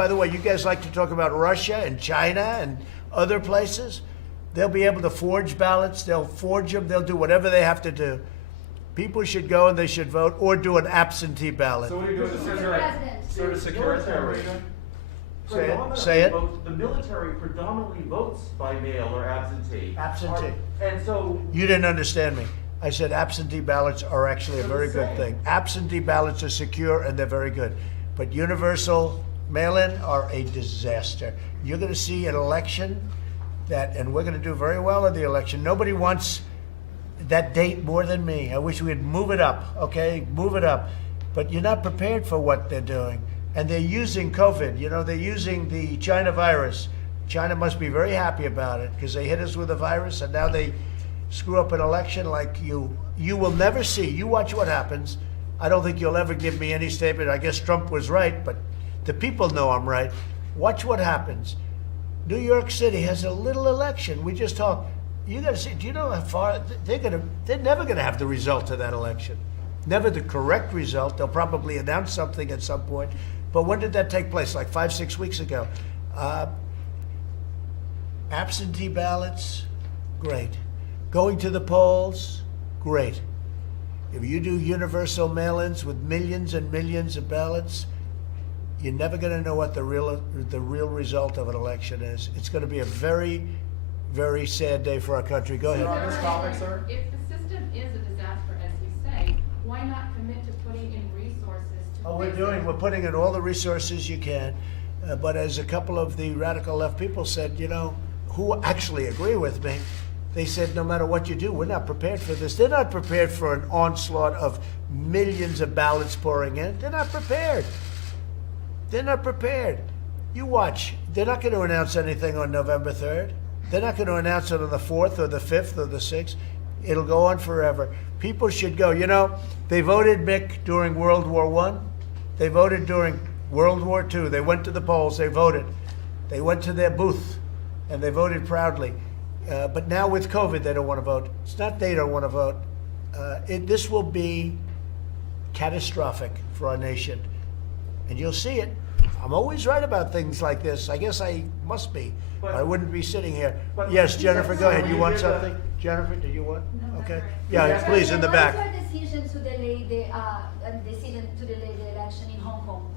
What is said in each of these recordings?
by the way, you guys like to talk about Russia and China and other places. They'll be able to forge ballots. They'll forge them. They'll do whatever they have to do. People should go and they should vote or do an absentee ballot. So what are you doing to secure it? So to secure it, Say it. The military predominantly votes by mail or absentee. Absentee. And so, You didn't understand me. I said absentee ballots are actually a very good thing. Absentee ballots are secure and they're very good. But universal mail-in are a disaster. You're going to see an election that, and we're going to do very well in the election. Nobody wants that date more than me. I wish we'd move it up, okay? Move it up. But you're not prepared for what they're doing. And they're using COVID. You know, they're using the China virus. China must be very happy about it because they hit us with a virus and now they screw up an election like you will never see. You watch what happens. I don't think you'll ever give me any statement. I guess Trump was right, but the people know I'm right. Watch what happens. New York City has a little election. We just talked. You got to see. Do you know how far they're never gonna have the result of that election? Never the correct result. They'll probably announce something at some point. But when did that take place? Like 5-6 weeks ago. Absentee ballots, great. Going to the polls, great. If you do universal mail-ins with millions and millions of ballots, you're never going to know what the real result of an election is. It's going to be a very, very sad day for our country. Go ahead. On this topic, sir? If the system is a disaster, as you say, why not commit to putting in resources to Oh, fix it? we're putting in all the resources you can. But as a couple of the radical left people said, you know, who actually agree with me, they said, no matter what you do, we're not prepared for this. They're not prepared for an onslaught of millions of ballots pouring in. They're not prepared. They're not prepared. You watch. They're not going to announce anything on November 3rd. They're not going to announce it on the 4th or the 5th or the 6th. It'll go on forever. People should go. You know, they voted, Mick, during World War I. They voted during World War II. They went to the polls. They voted. They went to their booth, and they voted proudly. But now with COVID, they don't want to vote. It's not they don't want to vote. This will be catastrophic for our nation. And you'll see it. I'm always right about things like this. I guess I must be. But- I wouldn't be sitting here. but- Yes, Jennifer, go ahead. You want Did the- something? Jennifer, do you want? No, Okay. that's Yeah, right. please, in the back. What is your decision to delay the election in Hong Kong?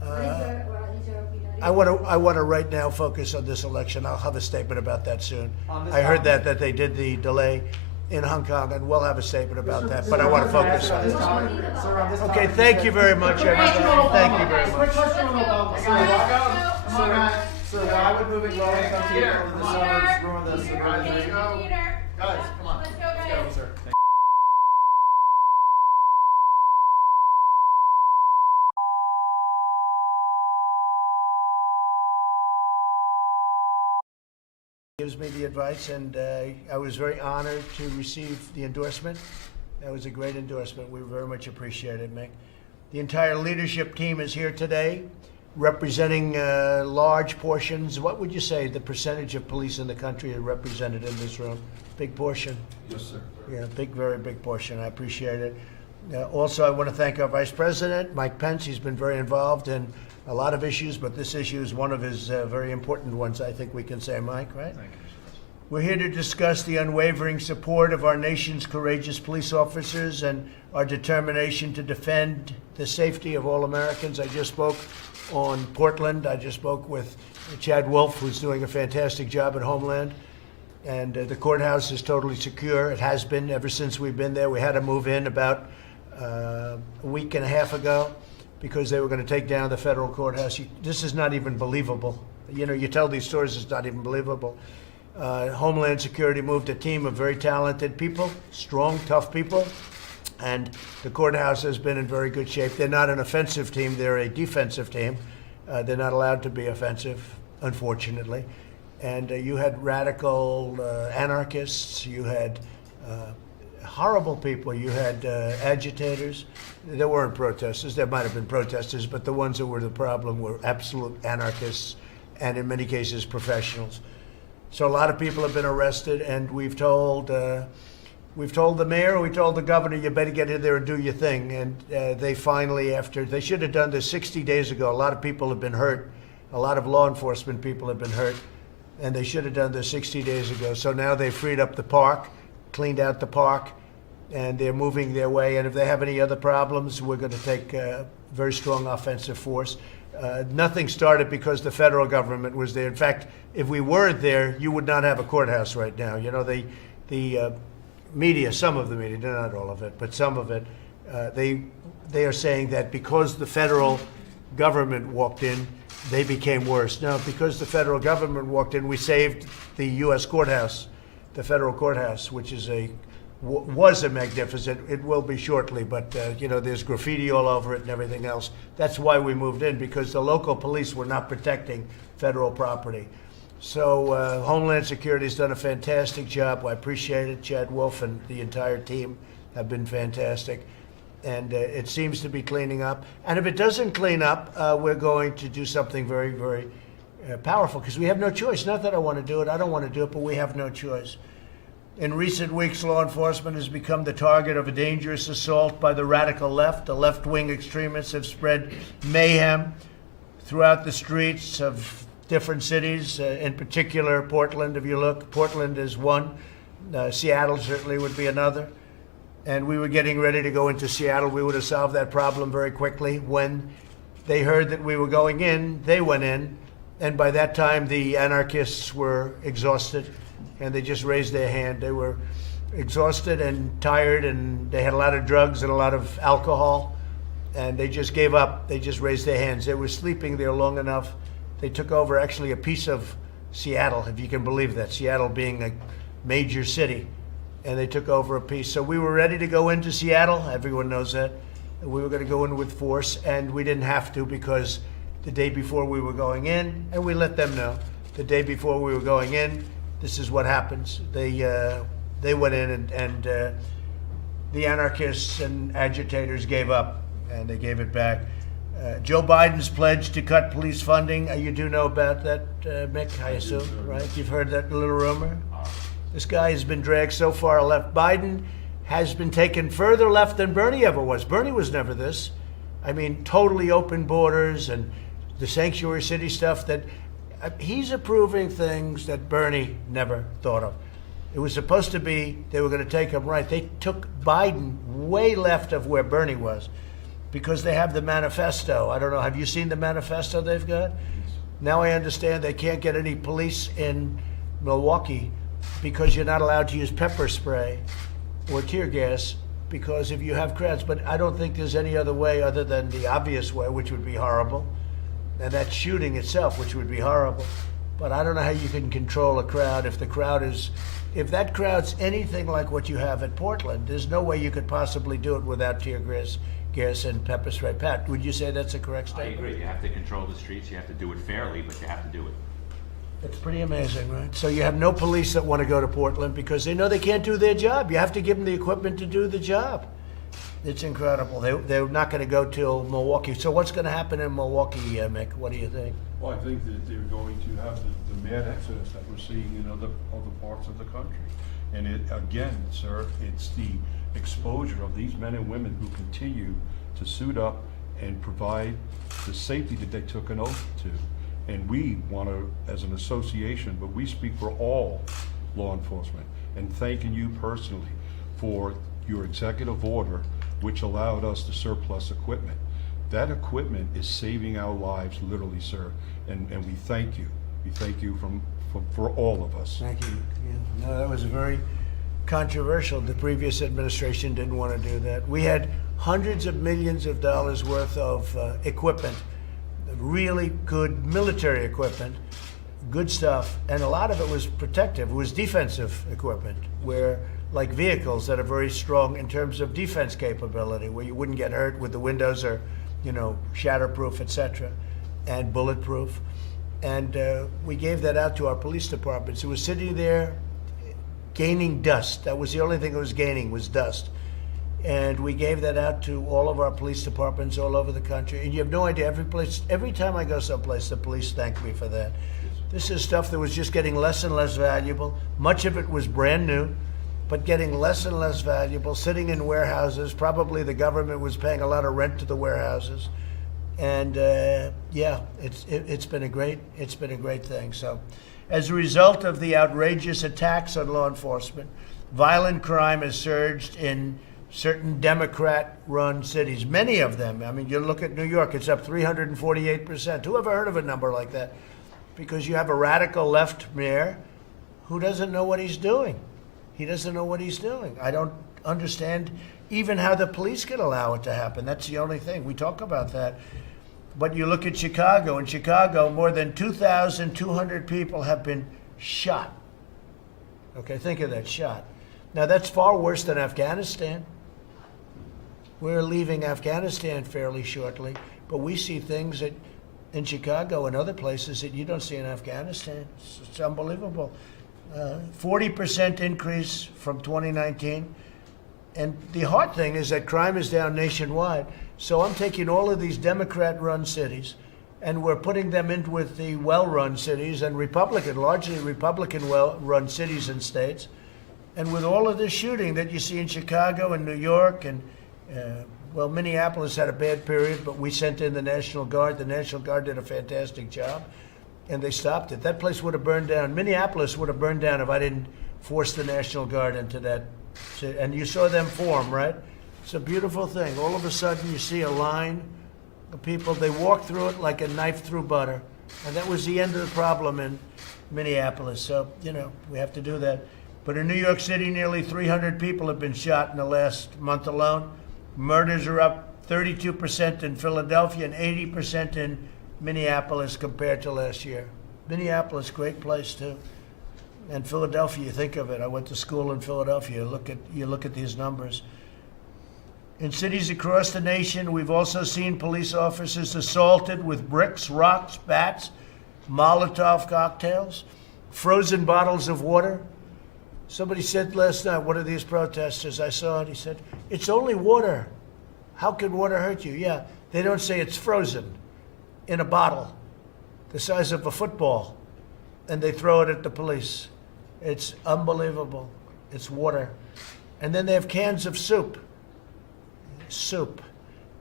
What is your opinion? I want to right now focus on this election. I'll have a statement about that soon. On this I heard topic? that they did the delay in Hong Kong, and we'll have a statement about Sir, that. sir, But I want to focus on on this this. topic. Sir, on this Okay, topic, thank you you said- very much, everybody. Thank you very much. Sir, why would moving low income people to the suburbs ruin the Peter, suburban Peter, dream? Peter. Guys, come on. Let's go, Let's go, guys. sir. Gives me the advice, and I was very honored to receive the endorsement. That was a great endorsement. We very much appreciate it, Mick. The entire leadership team is here today, representing large portions. What would you say the percentage of police in the country are represented in this room? Big portion. Yes, sir. Yeah, big, very big portion. I appreciate it. Also, I want to thank our Vice President, Mike Pence. He's been very involved in a lot of issues, but this issue is one of his very important ones, I think we can say, Mike, right? Thank you. We're here to discuss the unwavering support of our nation's courageous police officers and our determination to defend the safety of all Americans. I just spoke on Portland. I just spoke with Chad Wolf, who's doing a fantastic job at Homeland. And the courthouse is totally secure. It has been ever since we've been there. We had to move in about a week and a half ago because they were going to take down the federal courthouse. This is not even believable. You know, you tell these stories, it's not even believable. Homeland Security moved a team of very talented people, strong, tough people, and the courthouse has been in very good shape. They're not an offensive team, they're a defensive team. They're not allowed to be offensive, unfortunately. And you had radical anarchists, you had horrible people, you had agitators. There weren't protesters, there might have been protesters, but the ones that were the problem were absolute anarchists and in many cases professionals. So a lot of people have been arrested, and we've told we've told the mayor, we told the governor, you better get in there and do your thing. And they finally, they should have done this 60 days ago. A lot of people have been hurt. A lot of law enforcement people have been hurt. And they should have done this 60 days ago. So now they've freed up the park, cleaned out the park, and they're moving their way. And if they have any other problems, we're going to take very strong offensive force. Nothing started because the federal government was there. In fact, if we weren't there, you would not have a courthouse right now. You know, the media, some of the media, not all of it, but some of it, they are saying that because the federal government walked in, they became worse. No, because the federal government walked in, we saved the U.S. courthouse, the federal courthouse, which is was a magnificent. It will be shortly, but you know, there's graffiti all over it and everything else. That's why we moved in, because the local police were not protecting federal property. So Homeland Security has done a fantastic job. I appreciate it. Chad Wolf and the entire team have been fantastic. And it seems to be cleaning up. And if it doesn't clean up, we're going to do something very, very powerful, because we have no choice. Not that I want to do it. I don't want to do it, but we have no choice. In recent weeks, law enforcement has become the target of a dangerous assault by the radical left. The left-wing extremists have spread mayhem throughout the streets of different cities, in particular Portland. If you look, Portland is one. Seattle certainly would be another. And we were getting ready to go into Seattle. We would have solved that problem very quickly. When they heard that we were going in, they went in. And by that time, the anarchists were exhausted, and they just raised their hand. They were exhausted and tired, and they had a lot of drugs and a lot of alcohol, and they just gave up. They just raised their hands. They were sleeping there long enough. They took over actually a piece of Seattle, if you can believe that, Seattle being a major city. And they took over a piece. So we were ready to go into Seattle. Everyone knows that. We were going to go in with force, and we didn't have to, because the day before we were going in, and we let them know, the day before we were going in, this is what happens. They went in, and the anarchists and agitators gave up, and they gave it back. Joe Biden's pledge to cut police funding. You do know about that, Mick, I assume, right? You've heard that little rumor? This guy has been dragged so far left. Biden has been taken further left than Bernie ever was. Bernie was never this. I mean, totally open borders and the sanctuary city stuff. That he's approving things that Bernie never thought of. It was supposed to be they were going to take him right. They took Biden way left of where Bernie was, because they have the manifesto. I don't know. Have you seen the manifesto they've got? Now I understand they can't get any police in Milwaukee because you're not allowed to use pepper spray or tear gas, because if you have crowds. But I don't think there's any other way other than the obvious way, which would be horrible, and that's shooting itself, which would be horrible. But I don't know how you can control a crowd if if that crowd's anything like what you have at Portland. There's no way you could possibly do it without tear gas and pepper spray. Pat, would you say that's a correct I statement? agree. You have to control the streets. You have to do it fairly, but you have to do it. It's pretty amazing, right? So you have no police that want to go to Portland because they know they can't do their job. You have to give them the equipment to do the job. It's incredible. They're not going to go till Milwaukee. So what's going to happen in Milwaukee, Mick? What do you think? Well, I think that they're going to have the mad exodus that we're seeing in other parts of the country. And it, again, sir, it's the exposure of these men and women who continue to suit up and provide the safety that they took an oath to. And we want to, as an association, but we speak for all law enforcement, and thanking you personally for your executive order, which allowed us to surplus equipment. That equipment is saving our lives, literally, sir, and we thank you. We thank you for all of us. Thank you. Yeah. No, that was very controversial. The previous administration didn't want to do that. We had hundreds of millions of dollars worth of equipment, really good military equipment, good stuff, and a lot of it was protective. It was defensive equipment, where like vehicles that are very strong in terms of defense capability, where you wouldn't get hurt, with the windows are, shatterproof, etc., and bulletproof. And we gave that out to our police departments. It was sitting there gaining dust. That was the only thing it was gaining, was dust. And we gave that out to all of our police departments all over the country. And you have no idea, every time I go someplace, the police thank me for that. This is stuff that was just getting less and less valuable. Much of it was brand new. but getting less and less valuable, sitting in warehouses. Probably the government was paying a lot of rent to the warehouses. And yeah, it's been a great thing. So, as a result of the outrageous attacks on law enforcement, violent crime has surged in certain Democrat-run cities. Many of them. I mean, you look at New York; it's up 348%. Who ever heard of a number like that? Because you have a radical left mayor who doesn't know what he's doing. He doesn't know what he's doing. I don't understand even how the police can allow it to happen. That's the only thing. We talk about that. But you look at Chicago. In Chicago, more than 2,200 people have been shot. Okay, think of that, shot. Now, that's far worse than Afghanistan. We're leaving Afghanistan fairly shortly, but we see things that in Chicago and other places that you don't see in Afghanistan. It's unbelievable. 40% increase from 2019. And the hard thing is that crime is down nationwide. So I'm taking all of these Democrat-run cities, and we're putting them in with the well-run cities and largely Republican well-run cities and states. And with all of this shooting that you see in Chicago and New York, and well, Minneapolis had a bad period, but we sent in the National Guard. The National Guard did a fantastic job, and they stopped it. That place would have burned down. Minneapolis would have burned down if I didn't force the National Guard into that. And you saw them form, right? It's a beautiful thing. All of a sudden, you see a line of people. They walk through it like a knife through butter. And that was the end of the problem in Minneapolis. So, you know, we have to do that. But in New York City, nearly 300 people have been shot in the last month alone. Murders are up 32% in Philadelphia and 80% in Minneapolis compared to last year. Minneapolis, great place too. And Philadelphia, you think of it. I went to school in Philadelphia. You look at these numbers. In cities across the nation, we've also seen police officers assaulted with bricks, rocks, bats, Molotov cocktails, frozen bottles of water. Somebody said last night, one of these protesters, I saw it, he said, "It's only water. How can water hurt you?" Yeah, they don't say it's frozen in a bottle the size of a football, and they throw it at the police. It's unbelievable. It's water. And then they have cans of soup,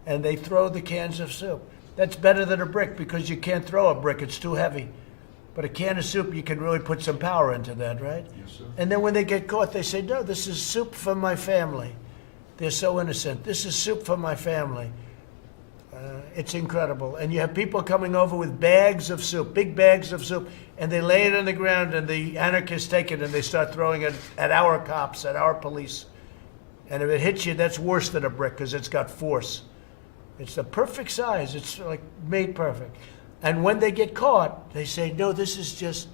and they throw the cans of soup. That's better than a brick because you can't throw a brick. It's too heavy. But a can of soup, you can really put some power into that, right? Yes, sir. And then when they get caught, they say, "No, this is soup for my family." They're so innocent. "This is soup for my family." It's incredible. And you have people coming over with bags of soup, big bags of soup, and they lay it on the ground, and the anarchists take it and they start throwing it at our cops, at our police. And if it hits you, that's worse than a brick because it's got force. It's the perfect size. It's like made perfect. And when they get caught, they say, "No, this is just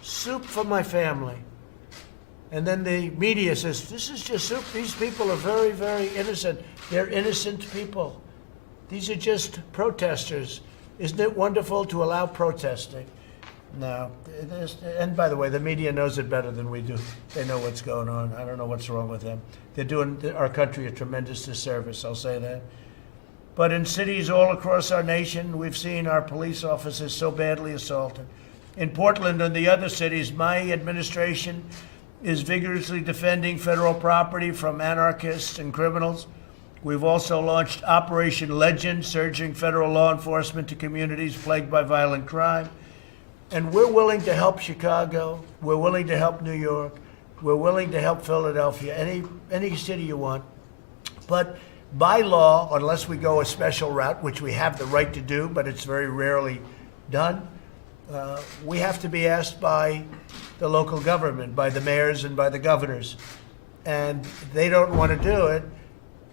soup for my family." And then the media says, "This is just soup. These people are very, very innocent. They're innocent people. These are just protesters. Isn't it wonderful to allow protesting?" No. And by the way, the media knows it better than we do. They know what's going on. I don't know what's wrong with them. They're doing our country a tremendous disservice, I'll say that. But in cities all across our nation, we've seen our police officers so badly assaulted. In Portland and the other cities, my administration is vigorously defending federal property from anarchists and criminals. We've also launched Operation Legend, surging federal law enforcement to communities plagued by violent crime. And we're willing to help Chicago. We're willing to help New York. We're willing to help Philadelphia, any city you want. But by law, unless we go a special route, which we have the right to do, but it's very rarely done, we have to be asked by the local government, by the mayors and by the governors. And they don't want to do it,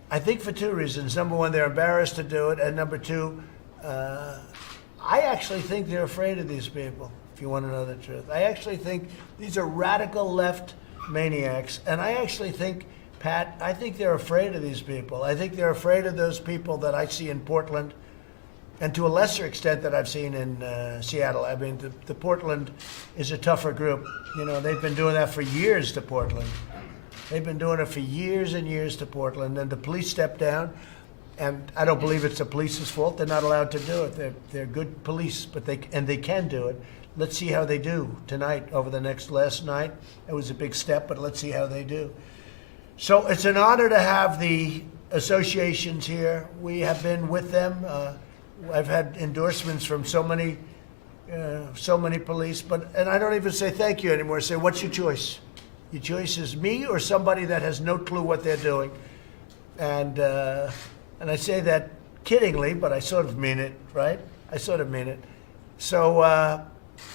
I think for two reasons. Number one, they're embarrassed to do it. And number two, I actually think they're afraid of these people, if you want to know the truth. I actually think these are radical left maniacs. And I actually think, Pat, I think they're afraid of these people. I think they're afraid of those people that I see in Portland, and to a lesser extent that I've seen in Seattle. I mean, the Portland is a tougher group. You know, they've been doing that for years to Portland. They've been doing it for years and years to Portland. And the police stepped down, and I don't believe it's the police's fault. They're not allowed to do it. They're good police, but they can do it. Let's see how they do tonight over the last night. It was a big step, but let's see how they do. So it's an honor to have the associations here. We have been with them. I've had endorsements from so many police, and I don't even say thank you anymore. I say, what's your choice? Your choice is me or somebody that has no clue what they're doing. And I say that kiddingly, but I sort of mean it, right? I sort of mean it. So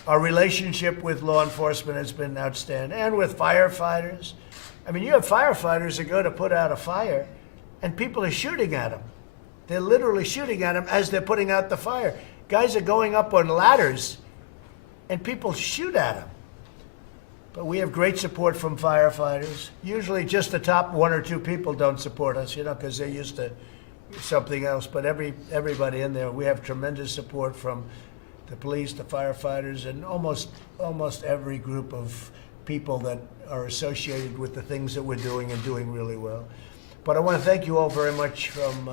our relationship with law enforcement has been outstanding, and with firefighters. I mean, you have firefighters that go to put out a fire, and people are shooting at them. They're literally shooting at them as they're putting out the fire. Guys are going up on ladders, and people shoot at them. But we have great support from firefighters. Usually just the top one or two people don't support us, because they're used to something else. But everybody in there, we have tremendous support from the police, the firefighters, and almost every group of people that are associated with the things that we're doing and doing really well. But I want to thank you all very much from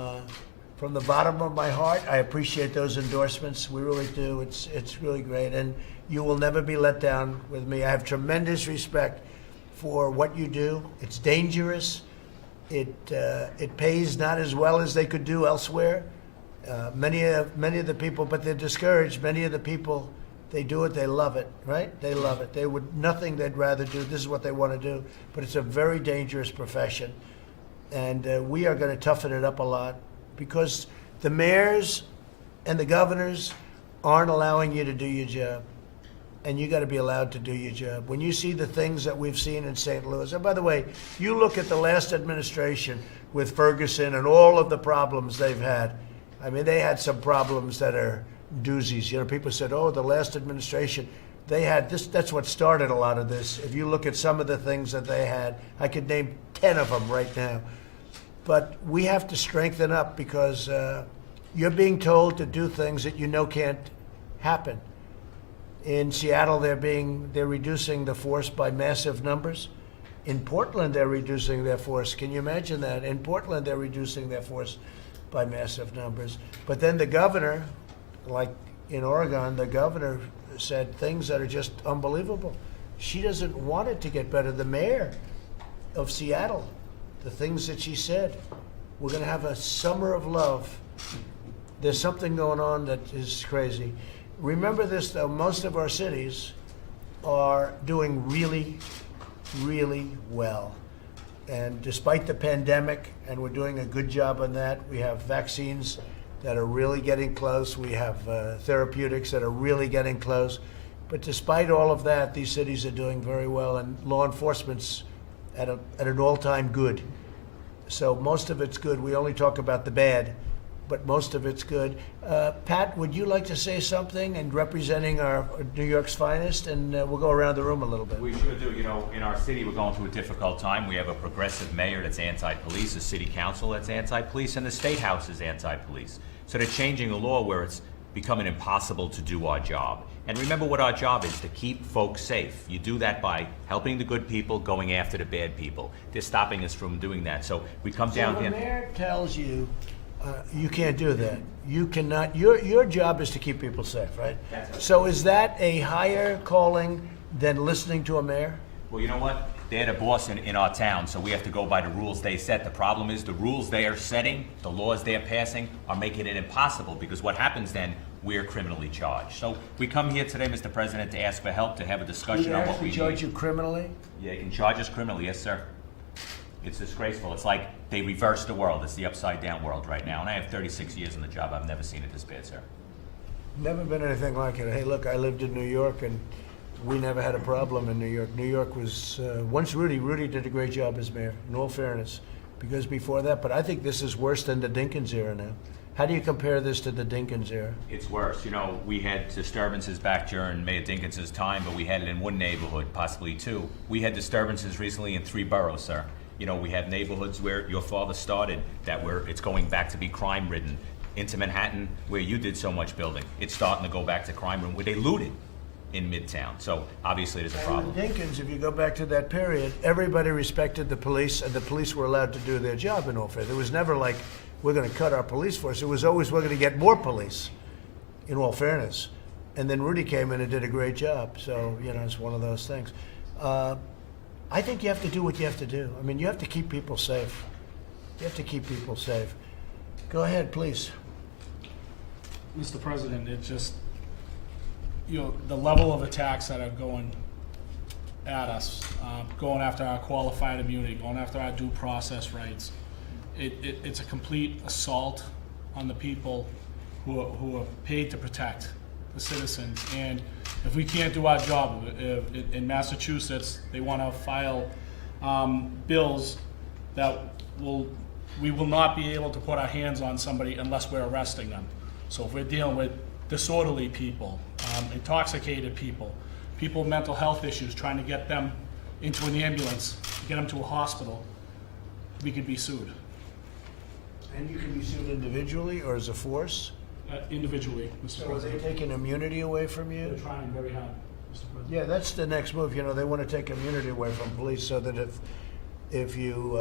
the bottom of my heart. I appreciate those endorsements. We really do. It's really great. And you will never be let down with me. I have tremendous respect for what you do. It's dangerous. It pays not as well as they could do elsewhere. Many of the people, but they're discouraged. Many of the people, they do it, they love it, right? They love it. They would nothing they'd rather do. This is what they want to do. But it's a very dangerous profession. And we are going to toughen it up a lot because the mayors and the governors aren't allowing you to do your job. And you got to be allowed to do your job. When you see the things that we've seen in St. Louis, and by the way, you look at the last administration with Ferguson and all of the problems they've had. I mean, they had some problems that are doozies. People said, oh, the last administration, they had this. That's what started a lot of this. If you look at some of the things that they had, I could name 10 of them right now. But we have to strengthen up because you're being told to do things that can't happen. In Seattle, they're reducing the force by massive numbers. In Portland, they're reducing their force. Can you imagine that? In Portland, they're reducing their force by massive numbers. But then the governor, like in Oregon, the governor said things that are just unbelievable. She doesn't want it to get better. The mayor of Seattle, the things that she said, we're going to have a summer of love. There's something going on that is crazy. Remember this, though, most of our cities are doing really, really well. And despite the pandemic, and we're doing a good job on that, we have vaccines that are really getting close. We have therapeutics that are really getting close. But despite all of that, these cities are doing very well, and law enforcement's at an all-time good. So most of it's good. We only talk about the bad, but most of it's good. Pat, would you like to say something and representing our New York's finest? And we'll go around the room a little bit. We sure do. In our city, we're going through a difficult time. We have a progressive mayor that's anti-police, a city council that's anti-police, and the state house is anti-police. So they're changing the law where it's becoming impossible to do our job. And remember what our job is, to keep folks safe. You do that by helping the good people, going after the bad people. They're stopping us from doing that. So we come down So here. the mayor tells you, you can't do that. You cannot, your job is to keep people safe, right? That's right. So is that a higher calling than listening to a mayor? Well, you know what? They're the boss in our town, so we have to go by the rules they set. The problem is the rules they are setting, the laws they're passing, are making it impossible, because what happens then, we're criminally charged. So we come here today, Mr. President, to ask for help, to have a Do discussion they on what actually we charge need. you criminally? Yeah, they can charge us criminally, yes, sir. It's disgraceful. It's like they reversed the world. It's the upside down world right now. And I have 36 years in the job. I've never seen it this bad, sir. Never been anything like it. Hey, look, I lived in New York, and we never had a problem in New York. New York was, once Rudy did a great job as mayor, in all fairness, because before that, but I think this is worse than the Dinkins era now. How do you compare this to the Dinkins era? It's worse. We had disturbances back during Mayor Dinkins' time, but we had it in one neighborhood, possibly two. We had disturbances recently in 3 boroughs, sir. We have neighborhoods where your father started it's going back to be crime-ridden. Into Manhattan, where you did so much building, it's starting to go back to crime-ridden, where they looted in Midtown. So obviously there's a problem. And with Dinkins, if you go back to that period, everybody respected the police, and the police were allowed to do their job in all fairness. There was never like, we're going to cut our police force. It was always, we're going to get more police, in all fairness. And then Rudy came in and did a great job. So, it's one of those things. I think you have to do what you have to do. I mean, you have to keep people safe. You have to keep people safe. Go ahead, please. Mr. President, it just, the level of attacks that are going at us, going after our qualified immunity, going after our due process rights, it's a complete assault on the people who are paid to protect the citizens. And if we can't do our job, in Massachusetts, they want to file bills that we will not be able to put our hands on somebody unless we're arresting them. So if we're dealing with disorderly people, intoxicated people with mental health issues, trying to get them into an ambulance, get them to a hospital, we could be sued And you can be sued individually or as a force? individually, Mr. So are they President. taking immunity away from They're you? trying very hard, Mr. President. Yeah, that's the next move. They want to take immunity away from police so that if you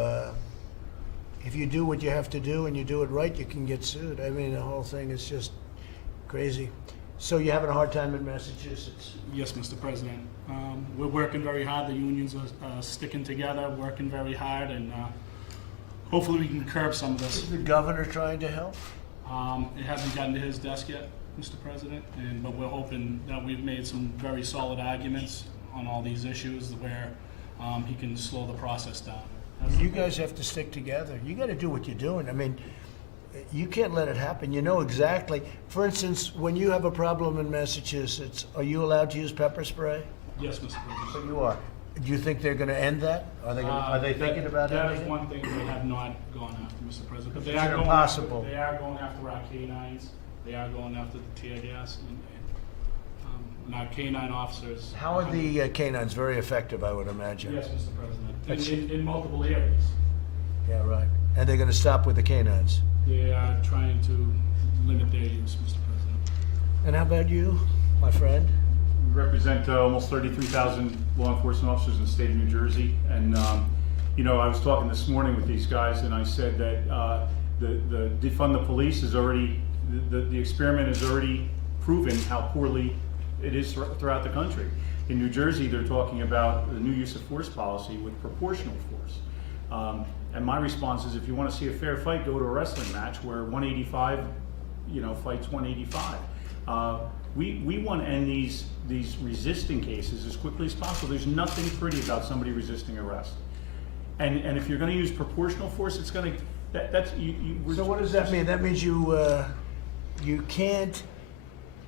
do what you have to do and you do it right, you can get sued. I mean, the whole thing is just crazy. So you're having a hard time in Massachusetts? Yes, Mr. President. We're working very hard. The unions are sticking together, working very hard, and hopefully we can curb some of this. Is the governor trying to help? It hasn't gotten to his desk yet, Mr. President, but we're hoping that we've made some very solid arguments on all these issues where he can slow the process down. You guys have to stick together. You got to do what you're doing. I mean, you can't let it happen. You know exactly. For instance, when you have a problem in Massachusetts, are you allowed to use pepper spray? Yes, Mr. President. So you are. Do you think they're going to end that? Are they thinking about that? That ending is it? one thing they have not gone after, Mr. President. But they It's are going impossible. after, they are going after our canines. They are going after the tear gas and our canine officers. How are the canines? Very effective, I would imagine. Yes, Mr. That's- President. In multiple areas. Yeah, right. And they're going to stop with the canines. They are trying to limit their use, Mr. President. And how about you, my friend? We represent almost 33,000 law enforcement officers in the state of New Jersey. And, I was talking this morning with these guys and I said that the defund the police is already, the experiment has already proven how poorly it is throughout the country. In New Jersey, they're talking about the new use of force policy with proportional force. And my response is, if you want to see a fair fight, go to a wrestling match where 185, fights 185. We want to end these resisting cases as quickly as possible. There's nothing pretty about somebody resisting arrest. And if you're going to use proportional force, it's going to, So what does that mean? That means you can't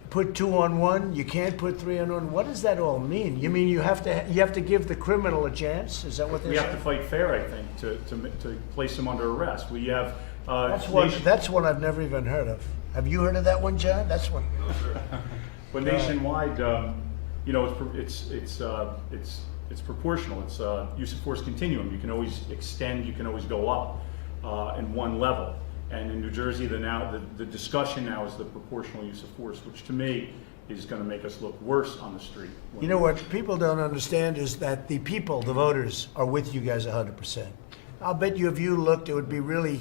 put 2 on 1, you can't put 3 on 1. What does that all mean? You mean you have to give the criminal a chance? Is that what they're we saying? have to fight fair, I think, to place them under arrest. We have That's one I've never even heard of. Have you heard of that one, John? That's one. but nationwide, it's proportional. It's use of force continuum. You can always extend. You can always go up in one level. And in New Jersey, the discussion now is the proportional use of force, which to me is going to make us look worse on the street. You know what people don't understand is that the people, the voters, are with you guys 100%. I'll bet you if you looked, it would be really,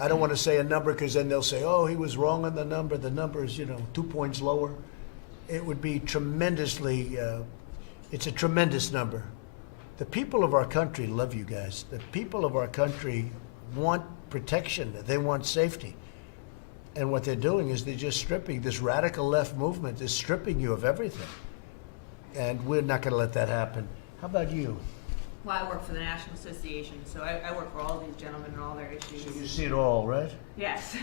I don't want to say a number because then they'll say, oh, he was wrong on the number. The number is, 2 points lower. It would be tremendously, it's a tremendous number. The people of our country love you guys. The people of our country want protection. They want safety. And what they're doing is they're just stripping, this radical left movement is stripping you of everything. And we're not going to let that happen. How about you? Well, I work for the National Association, so I work for all these gentlemen and all their issues. So you see it all, right? Yes,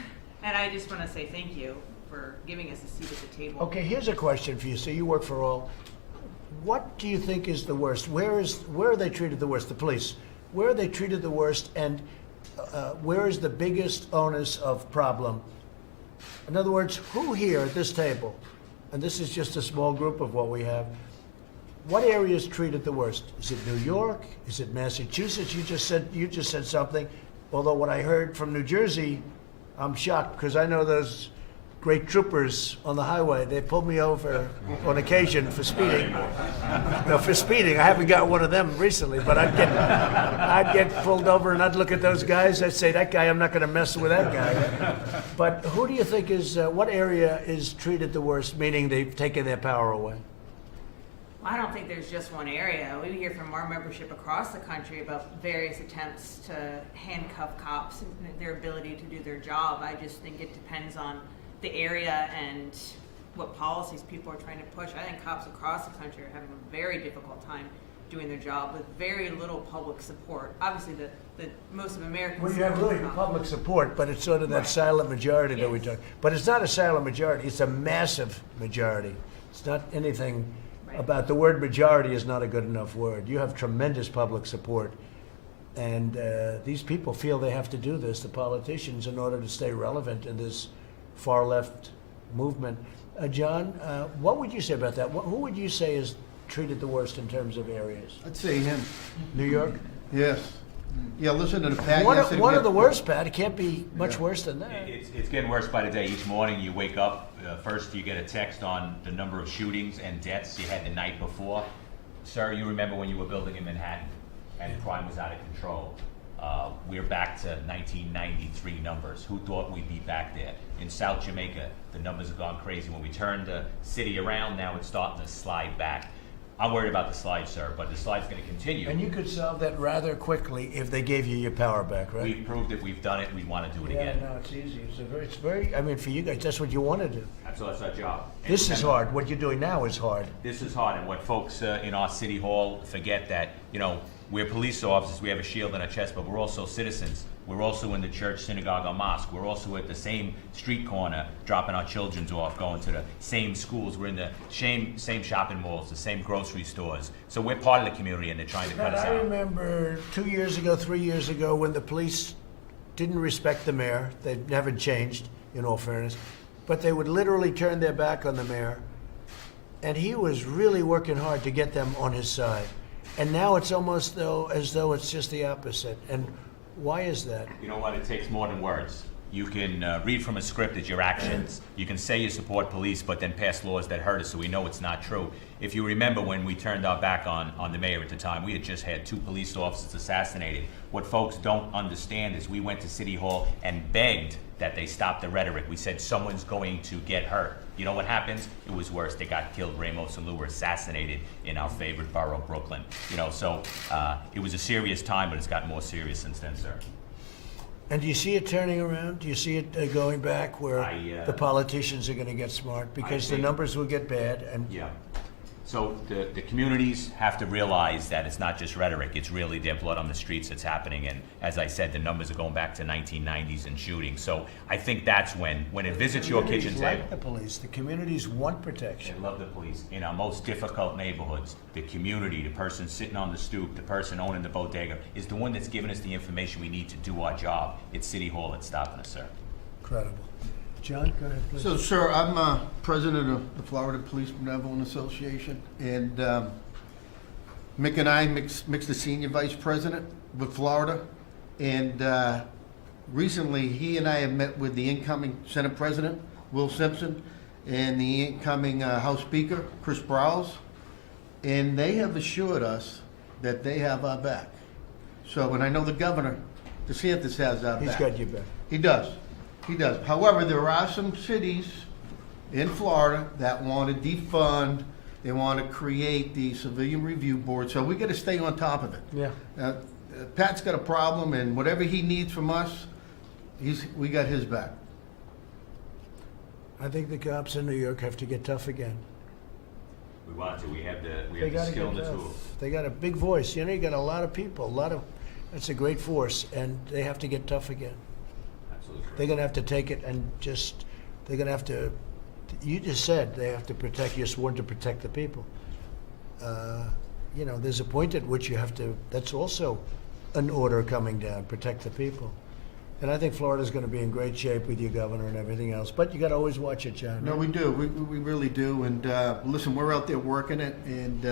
and I just want to say thank you for giving us a seat at the table. Okay, here's a question for you. So you work for all. What do you think is the worst? Where are they treated the worst? The police. Where are they treated the worst? And where is the biggest onus of problem? In other words, who here at this table, and this is just a small group of what we have, what area is treated the worst? Is it New York? Is it Massachusetts? You just said something. Although what I heard from New Jersey, I'm shocked because I know those great troopers on the highway. They pulled me over on occasion for speeding. No, for speeding. I haven't got one of them recently, but I'd get pulled over and I'd look at those guys. I'd say, that guy, I'm not going to mess with that guy. But who do you think is, what area is treated the worst, meaning they've taken their power away? Well, I don't think there's just one area. We hear from our membership across the country about various attempts to handcuff cops and their ability to do their job. I just think it depends on the area and what policies people are trying to push. I think cops across the country are having a very difficult time doing their job with very little public support. Obviously, the most of Americans. Well, you have really public support, but it's sort of that silent majority that we Yes. talk. But it's not a silent majority, it's a massive majority. It's not anything Right. about, the word majority is not a good enough word. You have tremendous public support. And these people feel they have to do this, the politicians, in order to stay relevant in this far-left movement. John, what would you say about that? Who would you say is treated the worst in terms of areas? I'd say him. New York? Yes. Yeah, listen to the Pat One yesterday. of the worst, Pat. It can't be much worse than that. It's getting worse by the day. Each morning you wake up, first you get a text on the number of shootings and deaths you had the night before. Sir, you remember when you were building in Manhattan and crime was out of control. We're back to 1993 numbers. Who thought we'd be back there? In South Jamaica, the numbers have gone crazy. When we turned the city around, now it's starting to slide back. I'm worried about the slide, sir, but the slide's going to continue. And you could solve that rather quickly if they gave you your power back, right? We've proved it, we've done it, we want to do it Yeah, again. no, it's easy. It's very, I mean, for you guys, that's what you want to do. So that's our job. And This is remember, hard. What you're doing now is hard. This is hard, and what folks in our city hall forget that, you know, we're police officers, we have a shield on our chest, but we're also citizens. We're also in the church, synagogue, or mosque. We're also at the same street corner, dropping our children off, going to the same schools. We're in the same shopping malls, the same grocery stores. So we're part of the community, and they're trying to cut But us I out. remember 2 years ago, 3 years ago, when the police didn't respect the mayor. They haven't changed, in all fairness. But they would literally turn their back on the mayor. And he was really working hard to get them on his side. And now it's almost as though it's just the opposite. And why is that? You know what? It takes more than words. You can read from a script at your actions. You can say you support police, but then pass laws that hurt us, so we know it's not true. If you remember when we turned our back on the mayor at the time, we had just had 2 police officers assassinated. What folks don't understand is we went to City Hall and begged that they stop the rhetoric. We said someone's going to get hurt. You know what happens? It was worse. They got killed. Ramos and Lou were assassinated in our favorite borough, Brooklyn. You know, so it was a serious time, but it's gotten more serious since then, sir. And do you see it turning around? Do you see it going back where the politicians are going to get smart? Because the think- numbers will get bad. And Yeah. So the communities have to realize that it's not just rhetoric, it's really their blood on the streets that's happening. And as I said, the numbers are going back to 1990s and shooting. So I think that's when it visits your kitchen communities table. like the police. The communities want protection. They love the police. In our most difficult neighborhoods, the community, the person sitting on the stoop, the person owning the bodega, is the one that's giving us the information we need to do our job. It's City Hall that's stopping us, sir. Incredible. John, go ahead, please. So, sir, I'm president of the Florida Police Benevolent Association, and Mick and I, Mick's the senior vice president with Florida, and recently he and I have met with the incoming Senate President, Will Simpson, and the incoming House Speaker, Chris Browse, and they have assured us that they have our back. So, and I know the governor, DeSantis, has our back. He's got your back. He does. He does. However, there are some cities in Florida that want to defund. They want to create the civilian review board. So we got to stay on top of it. Yeah. Pat's got a problem, and whatever he needs from us, we got his back. I think the cops in New York have to get tough again. We want to. We have They the gotta skill and get the tough. tools. They got a big voice. You know, you got a lot of people, that's a great force, and they have to get tough again. Absolutely correct. They're gonna have to take it and they're gonna have to, you just said, they have to protect, you're sworn to protect the people. You know, there's a point at which you have to, that's also an order coming down, protect the people. And I think Florida's gonna be in great shape with your governor and everything else, but you gotta always watch it, John. No, we do. We really do. And listen, we're out there working it. And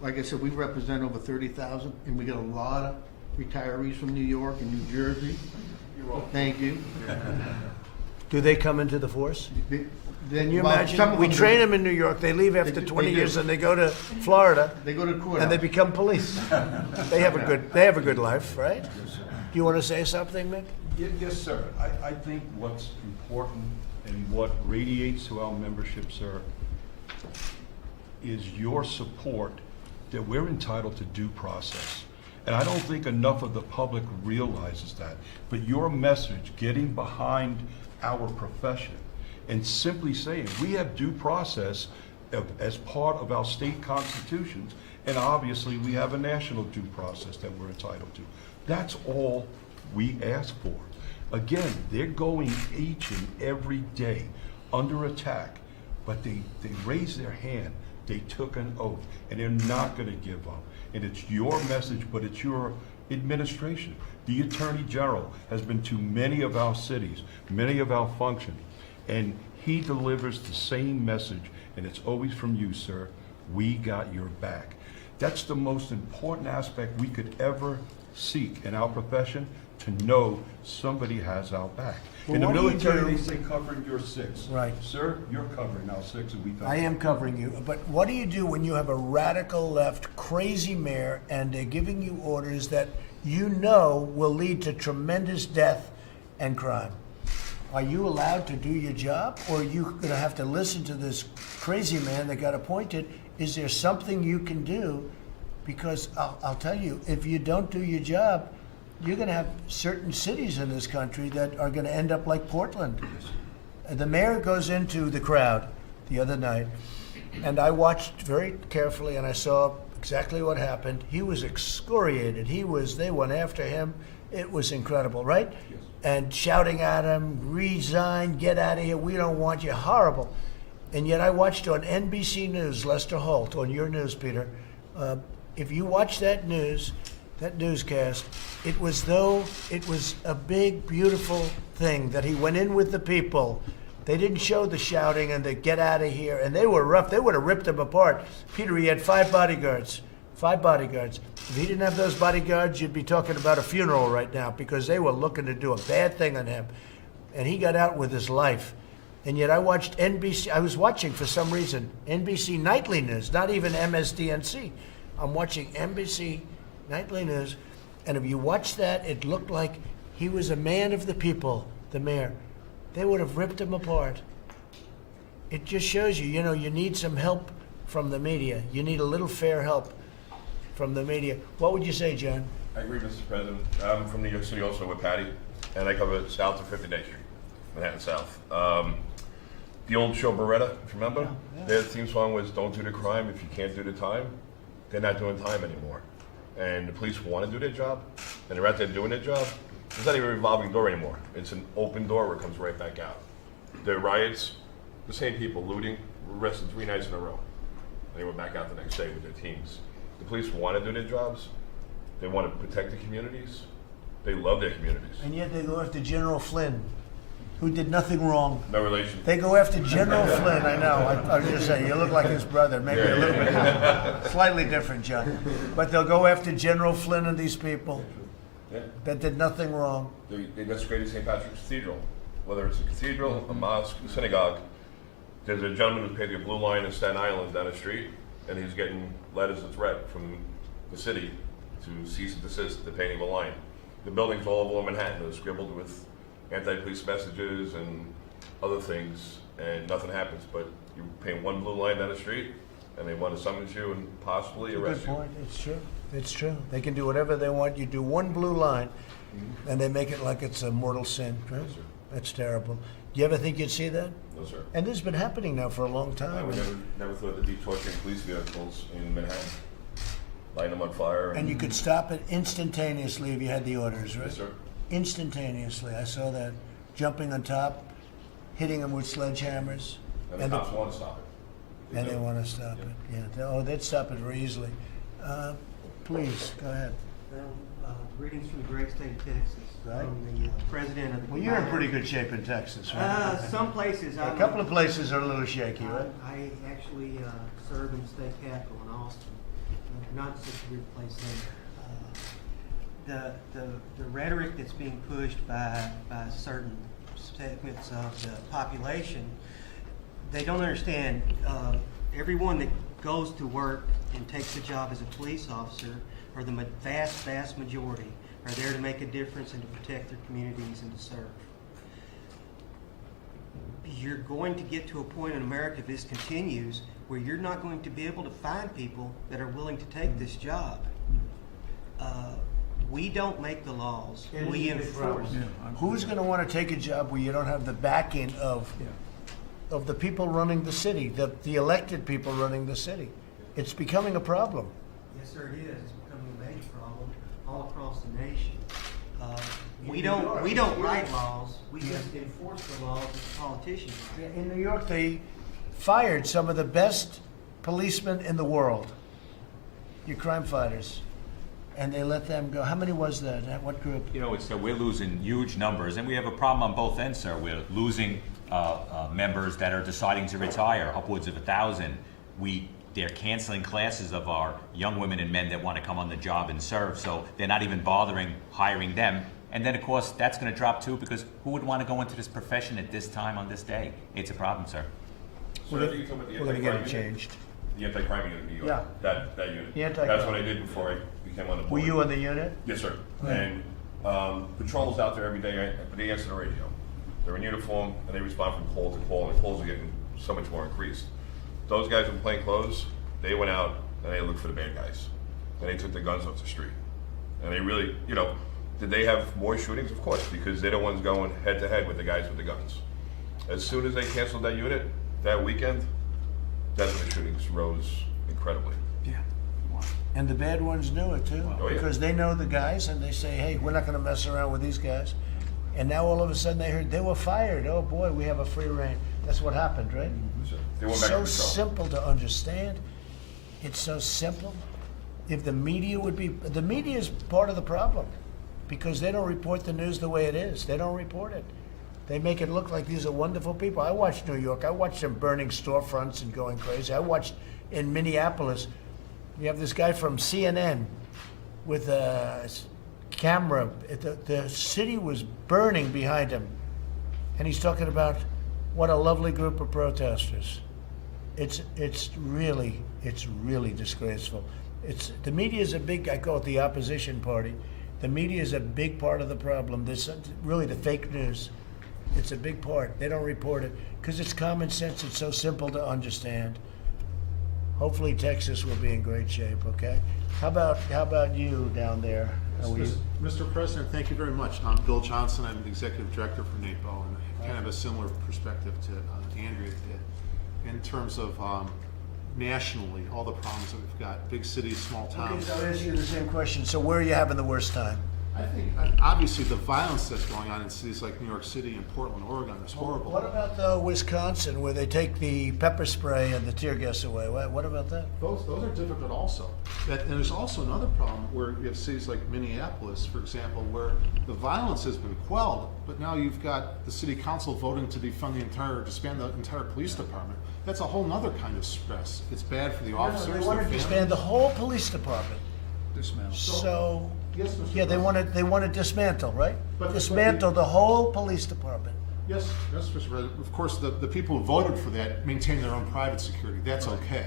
like I said, we represent over 30,000, and we got a lot of retirees from New York and New Jersey. Thank you. Do they come into the force? Can you Well, some imagine? of We them train do. them in New York, they leave after They 20 do. years and they go to Florida They go to court. and they become police. They have a good life, right? Do you want to say something, Mick? Yes, sir. I think what's important and what radiates to our membership, sir, is your support that we're entitled to due process. And I don't think enough of the public realizes that. But your message, getting behind our profession and simply saying, we have due process as part of our state constitutions, and obviously we have a national due process that we're entitled to. That's all we ask for. Again, they're going each and every day under attack, but they raised their hand, they took an oath, and they're not gonna give up. And it's your message, but it's your administration. The Attorney General has been to many of our cities, many of our functions, and he delivers the same message, and it's always from you, sir. We got your back. That's the most important aspect we could ever seek in our profession, to know somebody has our back. Well, In the what do you military, do- they say covering your six. Right. Sir, you're covering our six, and we thank I you. am covering you, but what do you do when you have a radical left, crazy mayor, and they're giving you orders that you know will lead to tremendous death and crime? Are you allowed to do your job, or are you gonna have to listen to this crazy man that got appointed? Is there something you can do? Because I'll tell you, if you don't do your job, you're gonna have certain cities in this country that are gonna end up like Portland. The mayor goes into the crowd the other night, and I watched very carefully, and I saw exactly what happened. He was excoriated. They went after him. It was incredible, right? Yes. And shouting at him, resign, get out of here, we don't want you, horrible. And yet I watched on NBC News, Lester Holt, on your news, Peter. If you watch that newscast, it was though it was a big, beautiful thing that he went in with the people. They didn't show the shouting and the get out of here, and they were rough. They would have ripped him apart. Peter, he had 5 bodyguards. 5 bodyguards. If he didn't have those bodyguards, you'd be talking about a funeral right now, because they were looking to do a bad thing on him. And he got out with his life. And yet I watched NBC, I was watching for some reason, NBC Nightly News, not even MSDNC. I'm watching NBC Nightly News, and if you watch that, it looked like he was a man of the people, the mayor. They would have ripped him apart. It just shows you, you need some help from the media. You need a little fair help from the media. What would you say, John? I agree, Mr. President. I'm from New York City also with Patty, and I cover south of 59th Street, Manhattan South. The old show Beretta, if you remember? Yeah. Their theme song was "Don't do the crime if you can't do the time." They're not doing time anymore. And the police want to do their job, and they're out there doing their job. It's not even a revolving door anymore. It's an open door where it comes right back out. The riots, the same people looting, were arrested 3 nights in a row. And they were back out the next day with their teams. The police want to do their jobs. They want to protect the communities. They love their communities. And yet they go after General Flynn, who did nothing wrong. No relation. They go after General Flynn, I know. I was just saying, you look like his brother, maybe a little bit. Slightly different, John. But they'll go after General Flynn and these people Yeah. that did nothing wrong. They desecrated St. Patrick's Cathedral. Whether it's a cathedral, a mosque, a synagogue, there's a gentleman who's paid the Blue Line in Staten Island down the street, and he's getting letters of threat from the city to cease and desist the painting of a line. The buildings all over Manhattan are scribbled with anti-police messages and other things, and nothing happens. But you paint one blue line down the street, and they want to summons you and possibly arrest Good you. point, it's true. It's true. They can do whatever they want. You do one blue line, and they make it like it's a mortal sin, right? Yes, sir. That's terrible. Do you ever think you'd see that? No, sir. And this has been happening now for a long I time. would never thought there'd be torturing police vehicles in Manhattan, lighting them on fire. And you could stop it instantaneously if you had the orders, right? Yes, sir. Instantaneously. I saw that. Jumping on top, hitting them with sledgehammers. And the And the- cops want to stop it. And they do. want to stop it, yeah. They'd stop it very easily. Please, go ahead. Well, greetings from the great state of Texas. Right. I'm the president of the. Well, you're in pretty good shape in Texas, right? Some places. A couple of places are a little shaky, right? I actually serve in the state capital in Austin. Not such a weird place there. The rhetoric that's being pushed by certain segments of the population, they don't understand. Everyone that goes to work and takes a job as a police officer, or the vast majority, are there to make a difference and to protect their communities and to serve. You're going to get to a point in America, if this continues, where you're not going to be able to find people that are willing to take this job. We don't make the laws, we enforce. Who's gonna wanna take a job where you don't have the backing of the people running the city, the elected people running the city? It's becoming a problem. Yes, sir, it is. It's becoming a major problem all across the nation. We In don't, New York, we don't yeah. write laws, we just enforce the laws as politicians. In New York, they fired some of the best policemen in the world, your crime fighters, and they let them go. How many was that? What group? You know, we're losing huge numbers, and we have a problem on both ends, sir. We're losing members that are deciding to retire, upwards of 1,000. They're canceling classes of our young women and men that want to come on the job and serve, so they're not even bothering hiring them. And then, of course, that's going to drop too, because who would want to go into this profession at this time on this day? It's a problem, sir. So if you talk about the We're gonna get it anti-crime unit, changed. the anti-crime unit in New York. Yeah. That unit. The anti-crime. That's what I did before I became on the board. Were you on the unit? Yes, sir. Right. And patrols out there every day, but they answer the radio. They're in uniform and they respond from call to call, and the calls are getting so much more increased. Those guys in plain clothes, they went out and they looked for the bad guys. And they took the guns off the street. And they really, you know, did they have more shootings? Of course, because they're the ones going head to head with the guys with the guns. As soon as they canceled that unit, that weekend, that's when the shootings rose incredibly. Yeah. And the bad ones knew it too, Oh, yeah. because they know the guys and they say, hey, we're not gonna mess around with these guys. And now all of a sudden they heard they were fired. Oh boy, we have a free reign. That's what happened, right? They went back to So patrol. simple to understand. It's so simple. If the media the media is part of the problem, because they don't report the news the way it is. They don't report it. They make it look like these are wonderful people. I watched New York. I watched them burning storefronts and going crazy. I watched in Minneapolis, you have this guy from CNN with a camera. The city was burning behind him. And he's talking about what a lovely group of protesters. It's really disgraceful. The media is a big, I call it the opposition party. The media is a big part of the problem. This really the fake news. It's a big part. They don't report it because it's common sense. It's so simple to understand. Hopefully Texas will be in great shape, okay? How about you down there? How are you? Mr. President, thank you very much. I'm Bill Johnson. I'm the Executive Director for NAPO, and I kind of have a similar perspective to Andrea did in terms of nationally, all the problems that we've got, big cities, small towns. Okay, so I'll ask you the same question. So where are you having the worst time? I think, obviously, the violence that's going on in cities like New York City and Portland, Oregon is horrible. What about Wisconsin, where they take the pepper spray and the tear gas away? What about that? Those are difficult also. And there's also another problem where you have cities like Minneapolis, for example, where the violence has been quelled, but now you've got the city council voting to disband the entire police department. That's a whole nother kind of stress. It's bad for the officers. They want to their disband families. the whole police department. Dismantle. So, Yes, Mr. yeah, they President. want to dismantle, right? But- Dismantle the whole police department. Yes, Mr. President. Of course, the people who voted for that maintain their own private security. That's okay.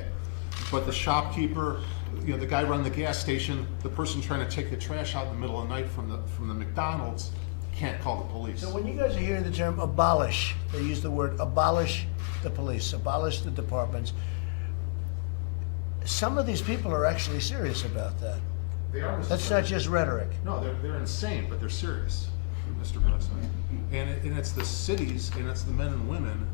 But the shopkeeper, the guy running the gas station, the person trying to take the trash out in the middle of the night from the McDonald's can't call the police. So when you guys are hearing the term abolish, they use the word abolish the police, abolish the departments. Some of these people are actually serious about that. They are, Mr. That's not just rhetoric. No, they're insane, but they're serious, Mr. President. And it's the cities and it's the men and women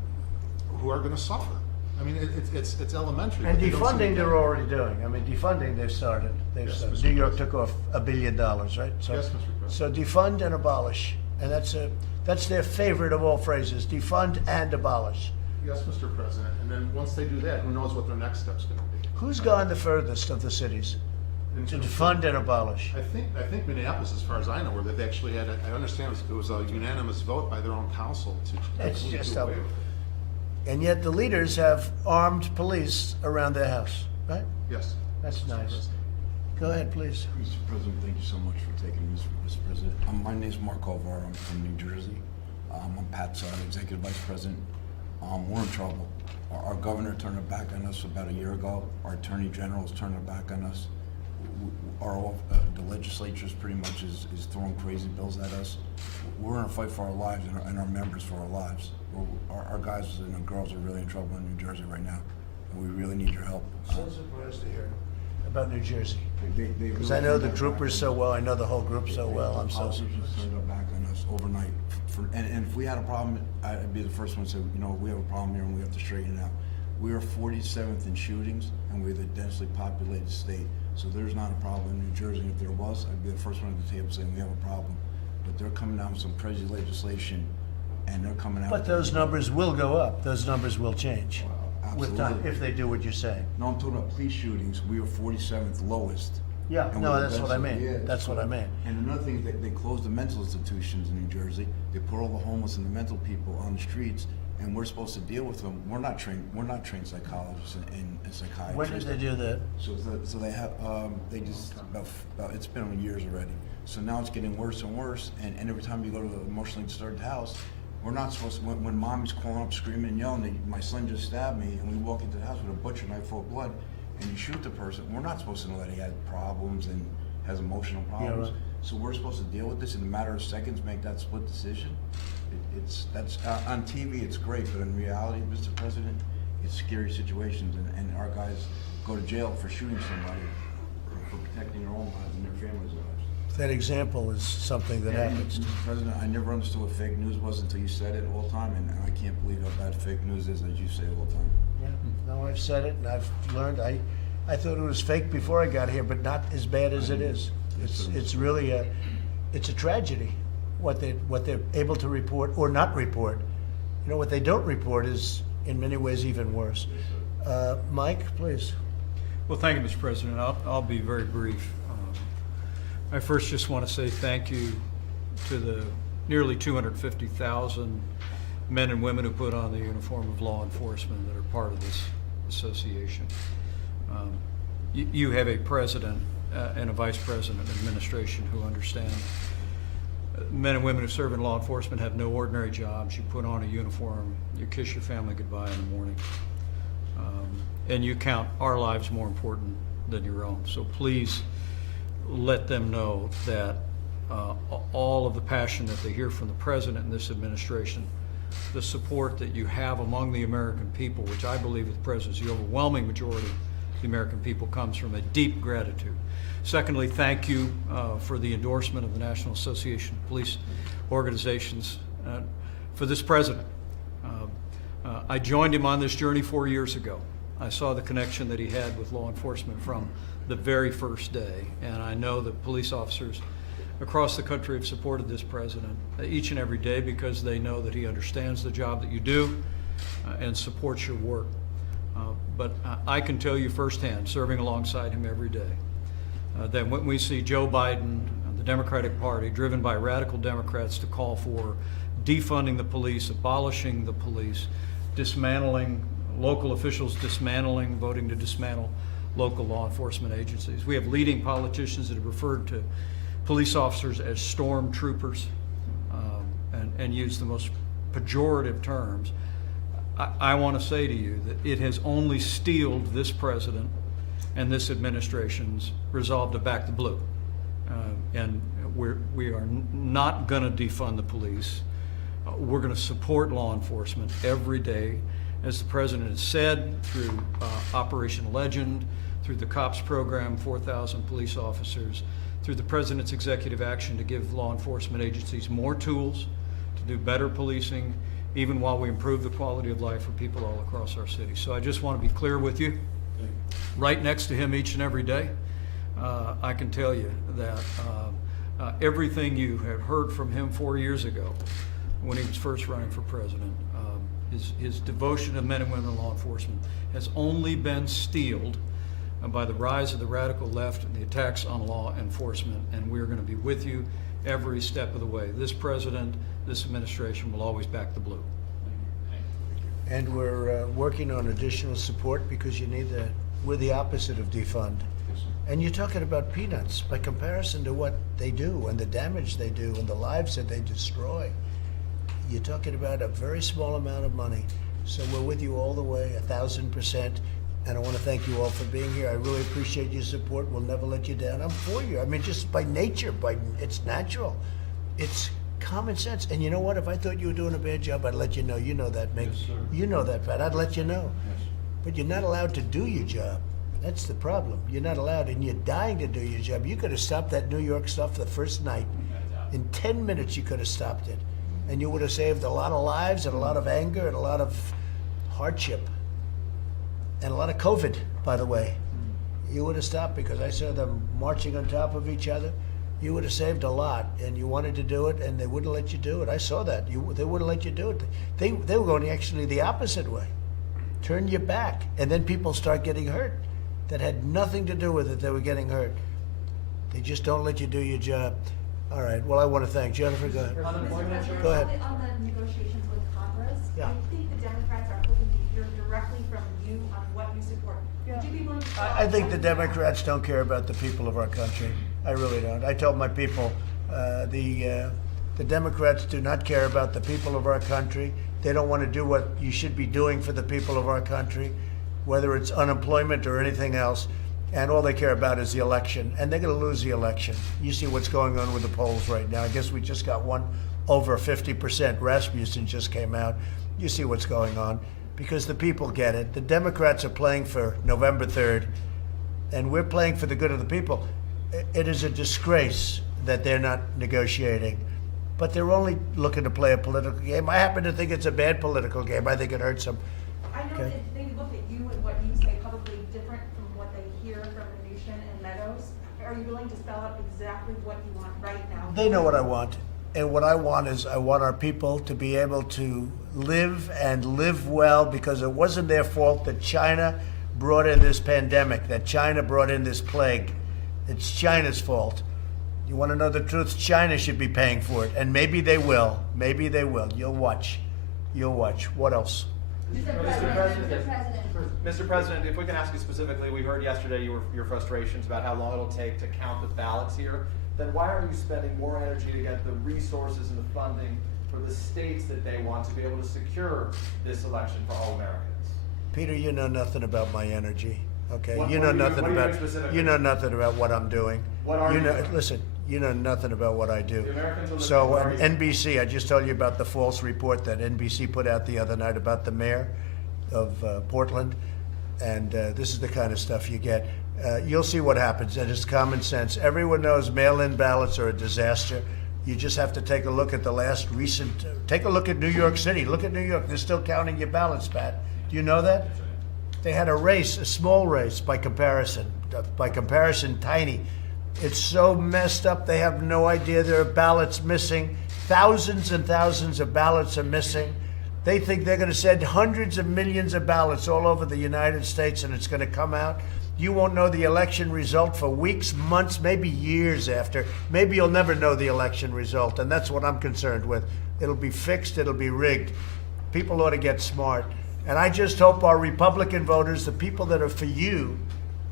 who are going to suffer. I mean, it's elementary. And but they don't defunding seem to they're get it. already doing. I mean, defunding they've started. Yes, Mr. New York President. took off $1 billion, right? So, Yes, Mr. President. So defund and abolish, and that's their favorite of all phrases: defund and abolish. Yes, Mr. President. And then once they do that, who knows what their next step's going to be? Who's gone the furthest of the cities In to terms of- defund and abolish? I think Minneapolis, as far as I know, where they've actually had, I understand it was a unanimous vote by their own council to It's do just away a- with it. And yet the leaders have armed police around their house, right? Yes. That's Mr. nice. President. Go ahead, please. Mr. President, thank you so much for taking this, Mr. President. My name is Mark Alvaro. I'm from New Jersey. I'm Pat's Executive Vice President. We're in trouble. Our governor turned her back on us about a year ago. Our Attorney General's turned her back on us. The legislature's pretty much is throwing crazy bills at us. We're in a fight for our lives and our members for our lives. Our guys and girls are really in trouble in New Jersey right now. And we really need So surprised to hear about New Jersey. They Because really I know turned the their troopers back so on well, I know the whole group so well, I'm so Officers surprised. just turned their back on us overnight. And if we had a problem, I'd be the first one to say, you know, we have a problem here and we have to straighten it out. We are 47th in shootings, and we're the densely populated state. So there's not a problem in New Jersey. If there was, I'd be the first one at the table saying we have a problem. But they're coming down with some crazy legislation, and they're coming out. But those numbers will go up, those numbers will change with time, Absolutely. if they do what you're saying. No, I'm talking about police shootings. We are 47th lowest. Yeah, And no, we're the that's what I densely- mean. yeah, That's what I mean. And another thing is they closed the mental institutions in New Jersey. They put all the homeless and the mental people on the streets, and we're supposed to deal with them. We're not trained psychologists and psychiatrists. When did they do that? So they have, they just, about, it's been years already. So now it's getting worse and worse, and every time you go to an emotionally disturbed house, we're not supposed to, when mommy's calling up screaming and yelling that my son just stabbed me, and we walk into the house with a butcher knife full of blood, and you shoot the person, we're not supposed to know that he has problems and has emotional problems. right. So we're supposed to deal with this in a matter of seconds, make that split decision. That's on TV, it's great, but in reality, Mr. President, it's scary situations, and our guys go to jail for shooting somebody, or for protecting their own lives and their families' lives. That example is something that And, happens. Mr. President, I never understood what fake news was until you said it all the time, and I can't believe how bad fake news is, as you say all the time. Yeah, no, I've said it, and I've learned, I thought it was fake before I got here, but not as bad as it is. It's really it's a tragedy, what they're able to report or not report. You know, what they don't report is in many ways even worse. Mike, please. Well, thank you, Mr. President. I'll be very brief. I first just want to say thank you to the nearly 250,000 men and women who put on the uniform of law enforcement that are part of this association. You have a president and a vice president administration who understand men and women who serve in law enforcement have no ordinary jobs. You put on a uniform, you kiss your family goodbye in the morning, and you count our lives more important than your own. So please let them know that all of the passion that they hear from the president and this administration, the support that you have among the American people, which I believe with the president, the overwhelming majority of the American people, comes from a deep gratitude. Secondly, thank you for the endorsement of the National Association of Police Organizations for this president. I joined him on this journey 4 years ago. I saw the connection that he had with law enforcement from the very first day, and I know that police officers across the country have supported this president each and every day because they know that he understands the job that you do and supports your work. But I can tell you firsthand, serving alongside him every day, that when we see Joe Biden, the Democratic Party, driven by radical Democrats to call for defunding the police, abolishing the police, dismantling local officials, voting to dismantle local law enforcement agencies. We have leading politicians that have referred to police officers as stormtroopers and use the most pejorative terms. I want to say to you that it has only steeled this president and this administration's resolve to back the blue. And we are not going to defund the police. We're going to support law enforcement every day, as the president has said, through Operation Legend, through the COPS program, 4,000 police officers, through the president's executive action to give law enforcement agencies more tools to do better policing, even while we improve the quality of life for people all across our city. So I just want to be clear with you. Right next to him each and every day, I can tell you that everything you had heard from him 4 years ago when he was first running for president, his devotion to men and women in law enforcement has only been steeled by the rise of the radical left and the attacks on law enforcement, and we're going to be with you every step of the way. This president, this administration will always back the blue. And we're working on additional support because you need we're the opposite of defund. And you're talking about peanuts by comparison to what they do and the damage they do and the lives that they destroy. You're talking about a very small amount of money. So we're with you all the way, 1,000%. And I want to thank you all for being here. I really appreciate your support. We'll never let you down. I'm for you. I mean, just by nature, it's natural. It's common sense. And you know what? If I thought you were doing a bad job, I'd let you know. You know that, Mick. Yes, sir. You know that, Pat. I'd let you know. Yes. But you're not allowed to do your job That's the problem. You're not allowed, and you're dying to do your job. You could have stopped that New York stuff the first night. In 10 minutes, you could have stopped it. And you would have saved a lot of lives and a lot of anger and a lot of hardship. And a lot of COVID, by the way. You would have stopped because I saw them marching on top of each other. You would have saved a lot, and you wanted to do it, and they wouldn't let you do it. I saw that. They wouldn't let you do it. They were going actually the opposite way. Turn your back, and then people start getting hurt. That had nothing to do with it. They were getting hurt. They just don't let you do your job. All right. Well, I want to thank Jennifer. Go ahead. Go ahead. On the negotiations with Congress, Yeah. I think the Democrats are hoping to hear directly from you on what you support. Would you be willing to? I think the Democrats don't care about the people of our country. I really don't. I told my people, the Democrats do not care about the people of our country. They don't want to do what you should be doing for the people of our country, whether it's unemployment or anything else. And all they care about is the election. And they're going to lose the election. You see what's going on with the polls right now. I guess we just got one over 50%. Rasmussen just came out. You see what's going on. Because the people get it. The Democrats are playing for November 3rd, and we're playing for the good of the people. It is a disgrace that they're not negotiating. But they're only looking to play a political game. I happen to think it's a bad political game. I think it hurts them. I know Okay. that they look at you and what you say publicly different from what they hear from Venusian and Meadows. Are you willing to spell out exactly what you want right now? They know what I want. And what I want is I want our people to be able to live and live well, because it wasn't their fault that China brought in this pandemic, that China brought in this plague. It's China's fault. You want to know the truth? China should be paying for it. And maybe they will. Maybe they will. You'll watch. You'll watch. What else? Mr. President, if we can ask you specifically, we heard yesterday your frustrations about how long it'll take to count the ballots here. Then why are you spending more energy to get the resources and the funding for the states that they want to be able to secure this election for all Americans? Peter, you know nothing about my energy. Okay, What- you what know are you- nothing what are you about doing specifically? you know nothing about what I'm doing. What are you know? doing? Listen, you know nothing about what I do. The Americans on the So what are you doing? NBC, I just told you about the false report that NBC put out the other night about the mayor of Portland, and this is the kind of stuff you get. You'll see what happens, and it's common sense. Everyone knows mail-in ballots are a disaster. You just have to take a look at the last recent. Take a look at New York City. Look at New York. They're still counting your ballots, Pat. Do you know that? They had a race, a small race by comparison. By comparison, tiny. It's so messed up. They have no idea there are ballots missing. Thousands and thousands of ballots are missing. They think they're going to send hundreds of millions of ballots all over the United States, and it's going to come out. You won't know the election result for weeks, months, maybe years after. Maybe you'll never know the election result, and that's what I'm concerned with. It'll be fixed. It'll be rigged. People ought to get smart. And I just hope our Republican voters, the people that are for you,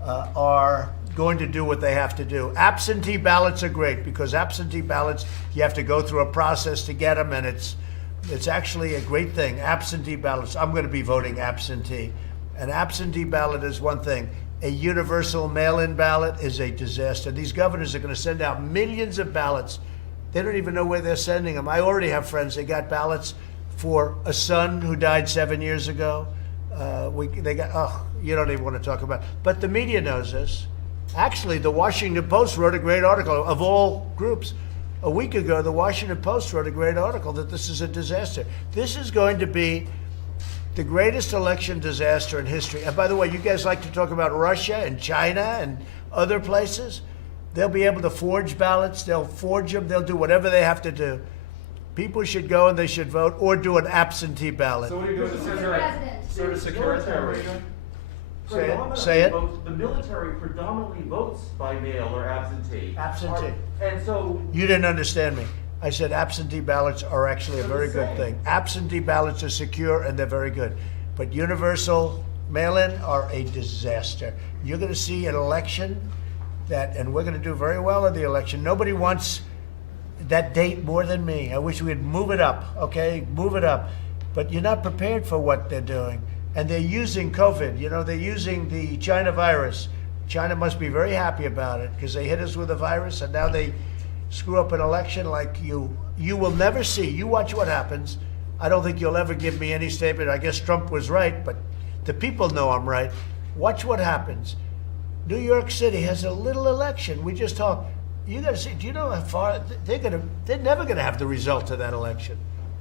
are going to do what they have to do. Absentee ballots are great, because absentee ballots, you have to go through a process to get them, and it's actually a great thing. Absentee ballots, I'm going to be voting absentee. An absentee ballot is one thing. A universal mail-in ballot is a disaster. These governors are going to send out millions of ballots. They don't even know where they're sending them. I already have friends, they got ballots for a son who died 7 years ago. You don't even want to talk about it. But the media knows this. Actually, the Washington Post wrote a great article, of all groups. A week ago, the Washington Post wrote a great article that this is a disaster. This is going to be the greatest election disaster in history. And by the way, you guys like to talk about Russia and China and other places. They'll be able to forge ballots. They'll forge them. They'll do whatever they have to do. People should go and they should vote, or do an absentee ballot. So what are you doing to secure it? So to secure it there, Richard? Say it. The military predominantly votes by mail or absentee. Absentee. And so, You didn't understand me. I said absentee ballots are actually a very good thing. Absentee ballots are secure and they're very good. But universal mail-in are a disaster. You're going to see an election and we're going to do very well in the election. Nobody wants that date more than me. I wish we'd move it up, okay? Move it up. But you're not prepared for what they're doing. And they're using COVID. You know, they're using the China virus. China must be very happy about it, because they hit us with a virus, and now they screw up an election like you will never see. You watch what happens. I don't think you'll ever give me any statement. I guess Trump was right, but the people know I'm right. Watch what happens. New York City has a little election. We just talked. You got to see. Do you know how far they're never going to have the result of that election?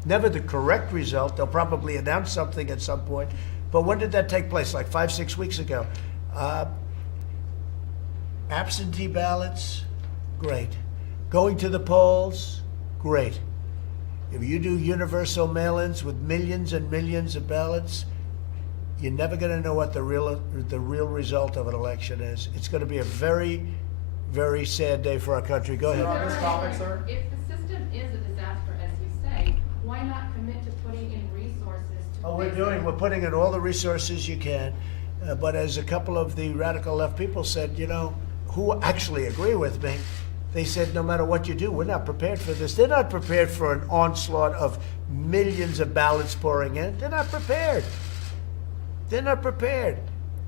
Never the correct result. They'll probably announce something at some point. But when did that take place? Like 5-6 weeks ago. Absentee ballots, great. Going to the polls, great. If you do universal mail-ins with millions and millions of ballots, you're never going to know what the real result of an election is. It's going to be a very, very sad day for our country. Go ahead. On this topic, sir? If the system is a disaster, as you say, why not commit to putting in resources to Oh, fix it? we're putting in all the resources you can. But as a couple of the radical left people said, you know, who actually agree with me, they said, no matter what you do, we're not prepared for this. They're not prepared for an onslaught of millions of ballots pouring in. They're not prepared. They're not prepared.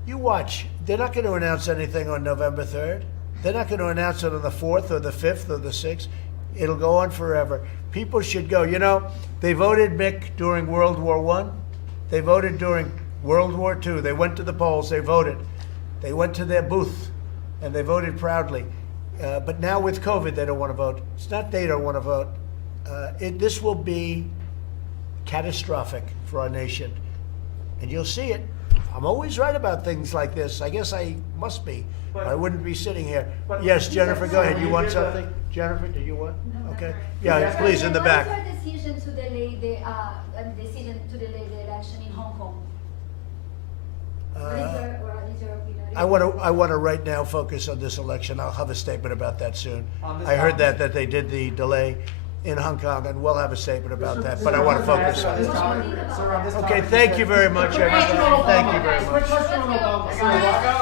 You watch. They're not going to announce anything on November 3rd. They're not going to announce it on the 4th or the 5th or the 6th. It'll go on forever. People should go. You know, they voted Mick during World War I. They voted during World War II. They went to the polls. They voted. They went to their booth, and they voted proudly. But now with COVID, they don't want to vote. It's not they don't want to vote. This will be catastrophic for our nation. And you'll see it. I'm always right about things like this. I guess I must be. But- I wouldn't be sitting here. but- Yes, Jennifer, go ahead. You You want hear the- something? Jennifer, do you want? No, Okay. that's Yeah, Yeah. please, in the back. What is your decision to delay the election in Hong Kong? What is your opinion? I want to right now focus on this election. I'll have a statement about that soon. On this I heard topic- that they did the delay in Hong Kong, and we'll have a statement about Mr. that, but I want to focus on this it. topic- Sir, on this Okay, topic, thank said- you very much, everybody. Thank you very much. Quick question on Obama. Sir,